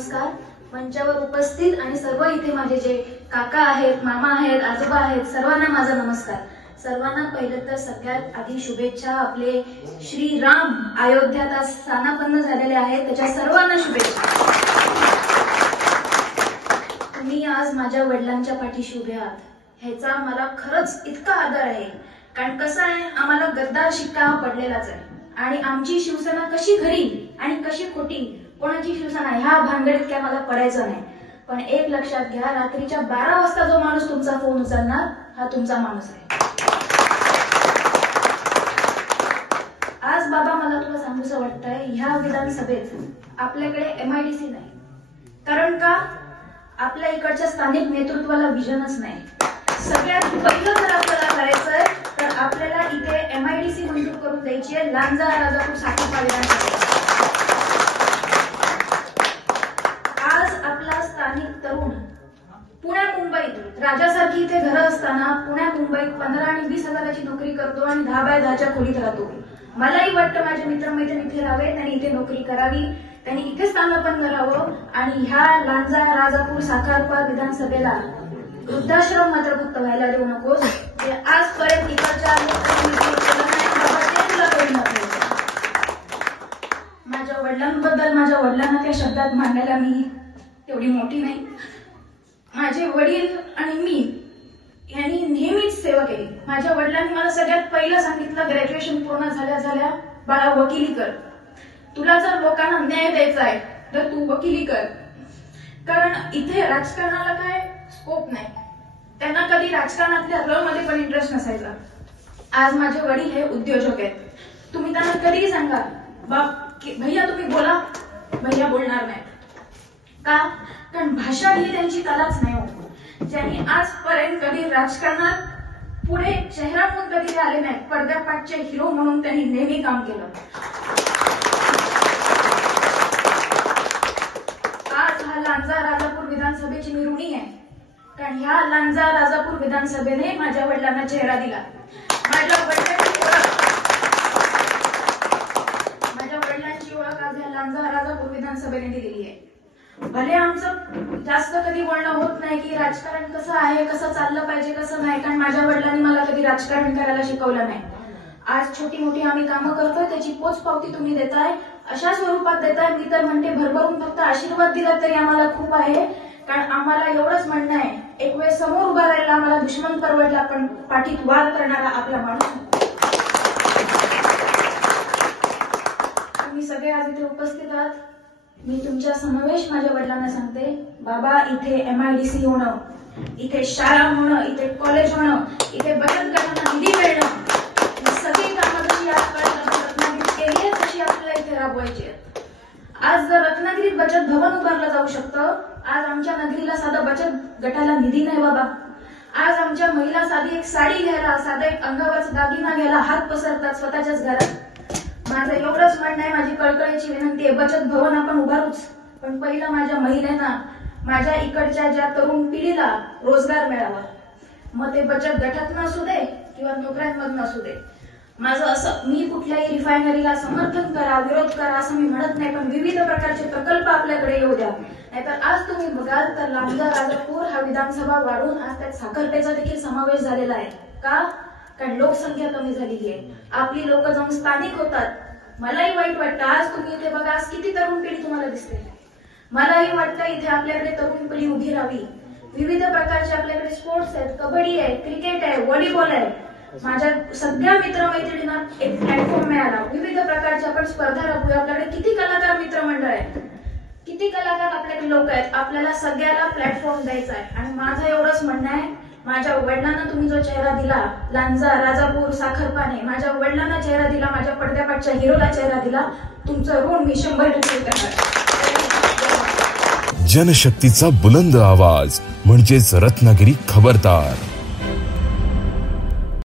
नमस्कार. मंचावर उपस्थित आणि सर्व इथे माझे जे काका आहेत, मामा आहेत, आजोबा आहेत, सर्वांना माझा नमस्कार. सर्वांना पहिलं तर सगळ्यात आधी शुभेच्छा. आपले श्रीराम अयोध्यात आज स्थानापन्न झालेले आहेत, त्याच्या सर्वांना शुभेच्छा. तुम्ही आज माझ्या वडिलांच्या पाठीशी उभे आहात ह्याचा मला खरंच इतका आदर आहे. कारण कसं आहे, आम्हाला गद्दार शिक्का पडलेलाच आहे आणि आमची शिवसेना कशी खरी आणि कशी खोटी, कोणाची शिवसेना ह्या भानगडीत काय मला पडायचं नाही. पण एक लक्षात घ्या, रात्रीच्या 12 वाजता जो माणूस तुमचा फोन उचलणार हा तुमचा माणूस आहे. आज बाबा मला तुला सांगूसं वाटतंय, ह्या विधानसभेत आपल्याकडे MIDC नाही. कारण का? आपल्या इकडच्या स्थानिक नेतृत्वाला विजनच नाही. सगळ्यात पहिलं जर आपल्याला करायचंय तर आपल्याला इथे MIDC मंजूर करून द्यायची आहे, लांजा राजापूर साखरपा विधानसभा. आज आपला स्थानिक तरुण पुण्या मुंबईत राजासारखी इथे घरं असताना पुण्या मुंबईत 15 आणि 20 हजाराची नोकरी करतो आणि 10 बाय 10च्या खोलीत राहतो. मलाही वाटतं माझे मित्रमैत्रिणी इथे राहावे, त्यांनी इथे नोकरी करावी, त्यांनी इथे स्थानापन्न राहावं आणि ह्या लांजा राजापूर साखरपा विधानसभेला वृद्धाश्रम मात्र फक्त व्हायला देऊ नकोस. आजपर्यंत इकडच्या माझ्या वडिलांबद्दल माझ्या वडिलांना त्या शब्दात मांडायला मी तेवढी मोठी नाही. माझे वडील आणि मी यांनी नेहमीच सेवा केली. माझ्या वडिलांनी मला सगळ्यात पहिलं सांगितलं, ग्रॅज्युएशन पूर्ण झाल्या झाल्या बाळा वकिली कर. तुला जर लोकांना न्याय द्यायचा आहे तर तू वकिली कर. कारण इथे राजकारणाला काय स्कोप नाही. त्यांना कधी राजकारणातल्या रमध्ये पण इंटरेस्ट नसायचा. आज माझे वडील हे उद्योजक आहेत. तुम्ही त्यांना कधीही सांगा, बाप भैया तुम्ही बोला, भैया बोलणार नाही. का? कारण भाषा ही त्यांची कलाच नाही होत. ज्यांनी आजपर्यंत कधी राजकारणात पुढे चेहरा म्हणून कधी आले नाहीत, पडद्यापाठचे हिरो म्हणून त्यांनी नेहमी काम केलं. आज हा लांजा राजापूर विधानसभेची मी ऋणी आहे. कारण ह्या लांजा राजापूर विधानसभेने माझ्या वडिलांना चेहरा दिला. माझ्या वडिलांची ओळख आज ह्या लांजा राजापूर विधानसभेने दिलेली आहे. भले आमचं जास्त कधी बोलणं होत नाही की राजकारण कसं आहे, कसं चाललं पाहिजे, कसं नाही. कारण माझ्या वडिलांनी मला कधी राजकारण करायला शिकवलं नाही. आज छोटी मोठी आम्ही कामं करतोय, त्याची पोचपावती तुम्ही देताय, अशा स्वरूपात देताय. मी तर म्हणते भरभरून फक्त आशीर्वाद दिला तरी आम्हाला खूप आहे. कारण आम्हाला एवढंच म्हणणं आहे, एक वेळ समोर उभा राहिला आम्हाला दुश्मन परवडला, पण पाठीत वार करणारा आपला माणूस. तुम्ही सगळे आज इथे उपस्थित आहात. मी तुमच्या समावेश माझ्या वडिलांना सांगते, बाबा इथे MIDC होणं, इथे शाळा होणं, इथे कॉलेज होणं, इथे बचत गटांना निधी मिळणं, ही सगळी कामं जशी आजपर्यंत रत्नागिरीत केली आहे तशी आपल्याला इथे राबवायची आहेत. आज जर रत्नागिरीत बचत भवन उभारलं जाऊ शकतं, आज आमच्या नगरीला साधा बचत गटाला निधी नाही बाबा. आज आमच्या महिला साधी एक साडी घ्यायला, साधा एक अंगावरचा दागिना घ्यायला हात पसरतात स्वतःच्याच घरात. माझं एवढंच म्हणणं आहे, माझी कळकळीची विनंती आहे, बचत भवन आपण उभारूच, पण पहिलं माझ्या महिलांना, माझ्या इकडच्या ज्या तरुण पिढीला रोजगार मिळावा. मग ते बचत गटातून असू दे किंवा नोकऱ्यांमधून असू दे. माझं असं, मी कुठल्याही रिफायनरीला समर्थन करा, विरोध करा असं मी म्हणत नाही, पण विविध प्रकारचे प्रकल्प आपल्याकडे येऊ द्या. नाहीतर आज तुम्ही बघाल तर लांजा राजापूर हा विधानसभा वाढून आज त्यात साखरपेचा देखील समावेश झालेला आहे. का? कारण लोकसंख्या कमी झालेली आहे. आपली लोक जाऊन स्थानिक होतात. मलाही वाईट वाटतं, आज तुम्ही इथे बघा, आज किती तरुण पिढी तुम्हाला दिसते. मलाही वाटतं इथे आपल्याकडे तरुण पिढी उभी राहावी. विविध प्रकारचे आपल्याकडे स्पोर्ट्स आहेत, कबड्डी आहे, क्रिकेट आहे, व्हॉलीबॉल आहे. माझ्या सगळ्या मित्रमैत्रिणींना एक प्लॅटफॉर्म मिळाला. विविध प्रकारचे आपण स्पर्धा राबवूया. आपल्याकडे किती कलाकार मित्रमंडळ आहेत, किती कलाकार आपल्याकडे लोक आहेत. आपल्याला सगळ्याला प्लॅटफॉर्म द्यायचा आहे. आणि माझं एवढंच म्हणणं आहे, माझ्या वडिलांना तुम्ही जो चेहरा दिला लांजा राजापूर साखरपाने, माझ्या वडिलांना चेहरा दिला, माझ्या पडद्यापाठच्या हिरोला चेहरा दिला, तुमचं ऋण मी 100% करणार. जनशक्तीचा बुलंद आवाज म्हणजेच रत्नागिरी खबरदार.